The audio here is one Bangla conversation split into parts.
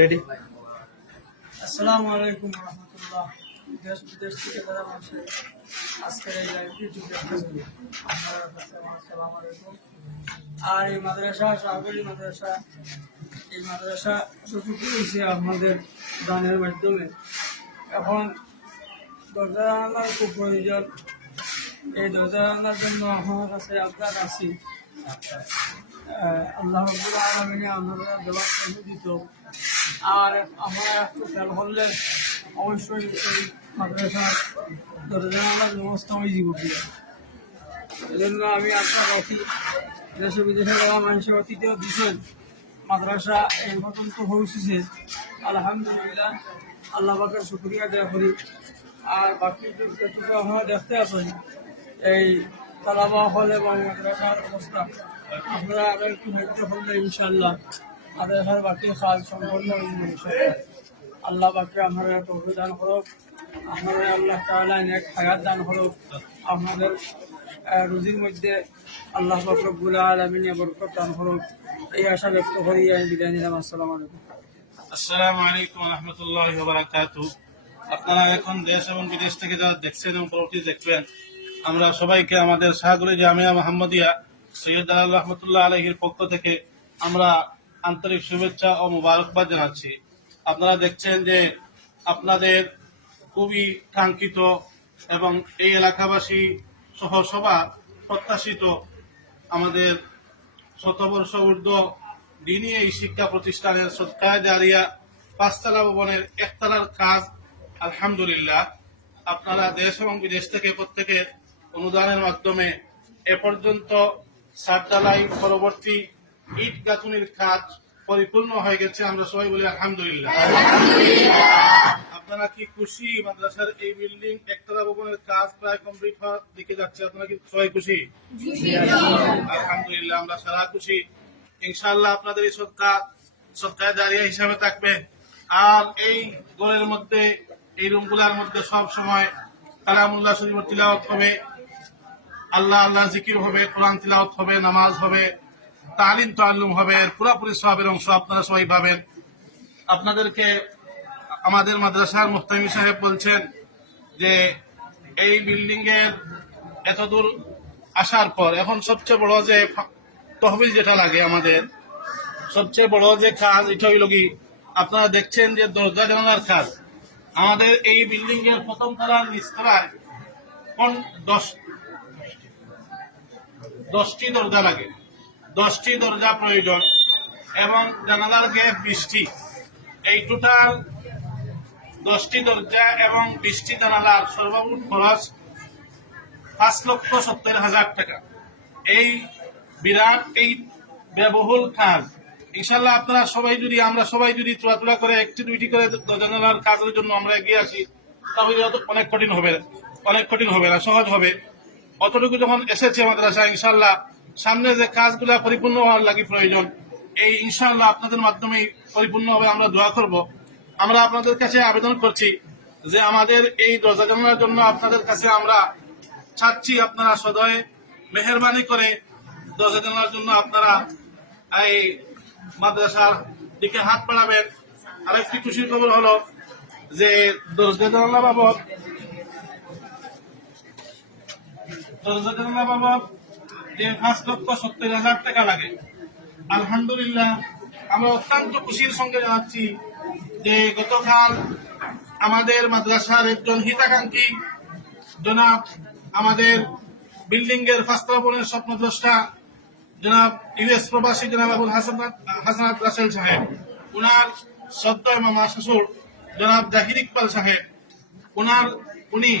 রেডি। আসসালামু আলাইকুম রহমতুল্লাহ। দেশ বিদেশ থেকে যারা মানুষের আজকের এই লাইভটি দেখতেছেন, আপনারা আসসালামু আলাইকুম। আর এই মাদ্রাসা সাহাবী মাদ্রাসা, এই মাদ্রাসা যতটুকু হয়েছে আমাদের দানের মাধ্যমে। এখন দরজা জানালার খুব প্রয়োজন। এই দরজা জানালার জন্য আমার কাছে আপনার আছি। আল্লাহ রাব্বুল আলামিন আমরা দেওয়া দিত। আর আমরা একটু খেয়াল করলে অবশ্যই এই মাদ্রাসার দরজা জানালার ব্যবস্থা হয়ে যাব। এই জন্য আমি আপনার অতি দেশে বিদেশে যারা মানুষের অতীতেও দিচ্ছেন, মাদ্রাসা এই পর্যন্ত পৌঁছেছে, আলহামদুলিল্লাহ আল্লাহ পাকের শুকরিয়া দেওয়া করি। আর বাকি যতটুকু আপনারা দেখতে আসেন এই তালাবা হল এবং মাদ্রাসার অবস্থা, আপনারা আরো একটু দেখতে হলে ইনশাআল্লাহ মাদ্রাসার বাকি কাজ সম্পন্ন হয়ে আল্লাহ পাকে আপনারা তৌফিক দান করুক, আপনারা আল্লাহ তাআলা নেক হায়াত দান করুক, আপনাদের রুজির মধ্যে আল্লাহ পাক রব্বুল আলামিন বরকত দান করুক। এই আশা ব্যক্ত করি আমি বিদায় নিলাম। আসসালামু আলাইকুম। আসসালামু আলাইকুম ওয়া রাহমাতুল্লাহি ওয়া বারাকাতুহু। আপনারা এখন দেশ এবং বিদেশ থেকে যারা দেখছেন এবং পরবর্তী দেখবেন, আমরা সবাইকে আমাদের শাহগুলি জামিয়া মুহাম্মদিয়া সৈয়দ দালাল রহমতুল্লাহ আলাইহির পক্ষ থেকে আমরা আন্তরিক শুভেচ্ছা ও মোবারকবাদ জানাচ্ছি। আপনারা দেখছেন যে আপনাদের খুবই কাঙ্ক্ষিত এবং এই এলাকাবাসী সহ সবার প্রত্যাশিত আমাদের শতবর্ষ ঊর্ধ্ব দিনী এই শিক্ষা প্রতিষ্ঠানের সদকায়ে জারিয়া পাঁচতলা ভবনের একতলার কাজ আলহামদুলিল্লাহ আপনারা দেশ এবং বিদেশ থেকে প্রত্যেকের অনুদানের মাধ্যমে এ পর্যন্ত ছাদ ঢালাই পরবর্তী ইট গাঁথুনির কাজ পরিপূর্ণ হয়ে গেছে। আমরা সবাই বলি আলহামদুলিল্লাহ। আপনারা কি খুশি? মাদ্রাসার এই বিল্ডিং একতলা ভবনের কাজ প্রায় কমপ্লিট হওয়ার দিকে যাচ্ছে। আপনারা কি সবাই খুশি? আলহামদুলিল্লাহ, আমরা সারা খুশি। ইনশাআল্লাহ আপনাদের এই সদকায়ে জারিয়া হিসাবে থাকবে। আর এই ঘরের মধ্যে, এই রুমগুলার মধ্যে সব সময় কালামুল্লাহ শরীফ তিলাওয়াত হবে, আল্লাহ আল্লাহ জিকির হবে, কোরআন তিলাওয়াত হবে, নামাজ হবে, তালিম তাআল্লুম হবে। পুরোপুরি সওয়াবের অংশ আপনারা সবাই পাবেন। আপনাদেরকে আমাদের মাদ্রাসার মুহতামিম সাহেব বলছেন যে এই বিল্ডিং এর এতদূর আসার পর এখন সবচেয়ে বড় যে তহবিল যেটা লাগে, আমাদের সবচেয়ে বড় যে কাজ এটা হইল কি, আপনারা দেখছেন যে দরজা জানালার কাজ। আমাদের এই বিল্ডিং এর প্রথম তলার নিচতলায় 10টি দরজা লাগে, 10টি দরজা প্রয়োজন এবং জানালার গ্যাপ 20টি। এই টোটাল 10টি দরজা এবং 20টি জানালার সর্বমোট খরচ 5,70,000 টাকা। এই বিরাট এই ব্যয়বহুল কাজ ইনশাল্লাহ আপনারা সবাই যদি, আমরা সবাই যদি চলাচলা করে একটি দুইটি করে জানালার কাজের জন্য আমরা এগিয়ে আসি, তাহলে অনেক কঠিন হবে না, সহজ হবে। অতটুকু যখন এসেছে মাদ্রাসা, ইনশাল্লাহ সামনে যে কাজগুলা পরিপূর্ণ হওয়ার লাগি প্রয়োজন, এই ইনশাল্লাহ আপনাদের মাধ্যমেই পরিপূর্ণ হবে। আমরা দোয়া করব। আমরা আপনাদের কাছে আবেদন করছি যে আমাদের এই দরজা জানালার জন্য আপনাদের কাছে আমরা চাচ্ছি, আপনারা সদয় মেহেরবানি করে দরজা জানালার জন্য আপনারা এই মাদ্রাসার দিকে হাত বাড়াবেন। আরেকটি খুশির খবর হলো যে দরজা জানালা বাবদ 5,70,000 টাকা লাগে। আলহামদুলিল্লাহ, আমরা অত্যন্ত খুশির সঙ্গে জানাচ্ছি যে গতকাল আমাদের মাদ্রাসার একজন হিতাকাঙ্ক্ষী জনাব, আমাদের বিল্ডিং এর পাঁচতলা ভবনের স্বপ্নদ্রষ্টা জনাব ইউএস প্রবাসী জনাব আবুল হাসানাত রাসেল সাহেব, উনার সদ্যয় মামা শ্বশুর জনাব জাহির ইকবাল সাহেব, উনি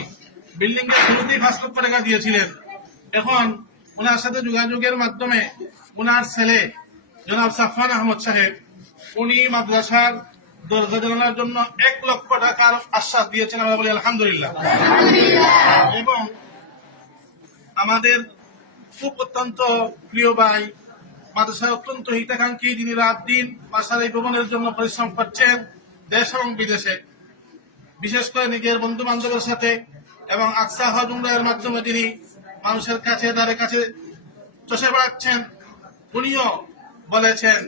বিল্ডিং এর শুরুতেই 5 লক্ষ টাকা দিয়েছিলেন। এখন উনার সাথে যোগাযোগের মাধ্যমে উনার ছেলে জনাব সাফান আহমদ সাহেব, উনি মাদ্রাসার দরজা জানালার জন্য 1 লক্ষ টাকার আশ্বাস দিয়েছেন। আমরা বলি আলহামদুলিল্লাহ। এবং আমাদের খুব অত্যন্ত প্রিয় ভাই, মাদ্রাসার অত্যন্ত হিতাকাঙ্ক্ষী, যিনি রাত দিন বাসার এই ভবনের জন্য পরিশ্রম করছেন দেশ এবং বিদেশে, বিশেষ করে নিজের বন্ধু বান্ধবের সাথে এবং আকসা হজ উমরাহের মাধ্যমে যিনি মানুষের কাছে দ্বারে কাছে চষে বেড়াচ্ছেন, উনিও বলেছেন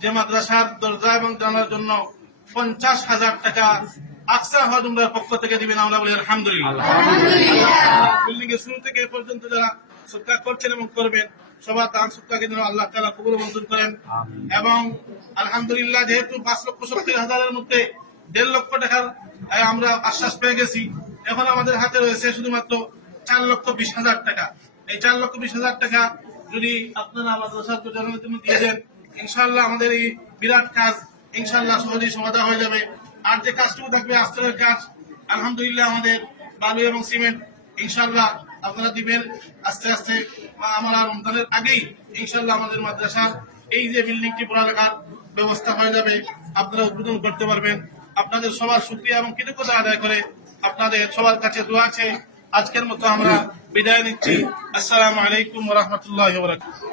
যে মাদ্রাসার দরজা এবং জানার জন্য 50,000 টাকা আকসা হজ উমরার পক্ষ থেকে দিবেন, আমরা বলি আলহামদুলিল্লাহ। বিল্ডিং এর শুরু থেকে এ পর্যন্ত যারা সদকা করছেন এবং করবেন, সবার দান সদকাকে যেন আল্লাহ তাআলা কবুল মঞ্জুর করেন। এবং আলহামদুলিল্লাহ, যেহেতু 5,70,000-এর মধ্যে 1.5 লক্ষ টাকার আমরা আশ্বাস পেয়ে গেছি, এখন আমাদের হাতে রয়েছে শুধুমাত্র 4,20,000 টাকা। এই 4,20,000 টাকা যদি আপনারা মাদ্রাসার জন্য দিয়ে দেন, ইনশাআল্লাহ আমাদের এই বিরাট কাজ ইনশাআল্লাহ সহজেই সমাধান হয়ে যাবে। আর যে কাজটুকু থাকবে আস্তরের কাজ, আলহামদুলিল্লাহ আমাদের বালু এবং সিমেন্ট ইনশাআল্লাহ আপনারা দিবেন আস্তে আস্তে। আমরা রমজানের আগেই ইনশাআল্লাহ আমাদের মাদ্রাসার এই যে বিল্ডিংটি পড়ালেখার ব্যবস্থা হয়ে যাবে, আপনারা উদ্বোধন করতে পারবেন। আপনাদের সবার শুকরিয়া এবং কৃতজ্ঞতা আদায় করে আপনাদের সবার কাছে দোয়া আছে। আজকের মতো আমরা বিদায় নিচ্ছি। আসসালামু আলাইকুম ওয়া রাহমাতুল্লাহি ওয়া বারাকাতুহু।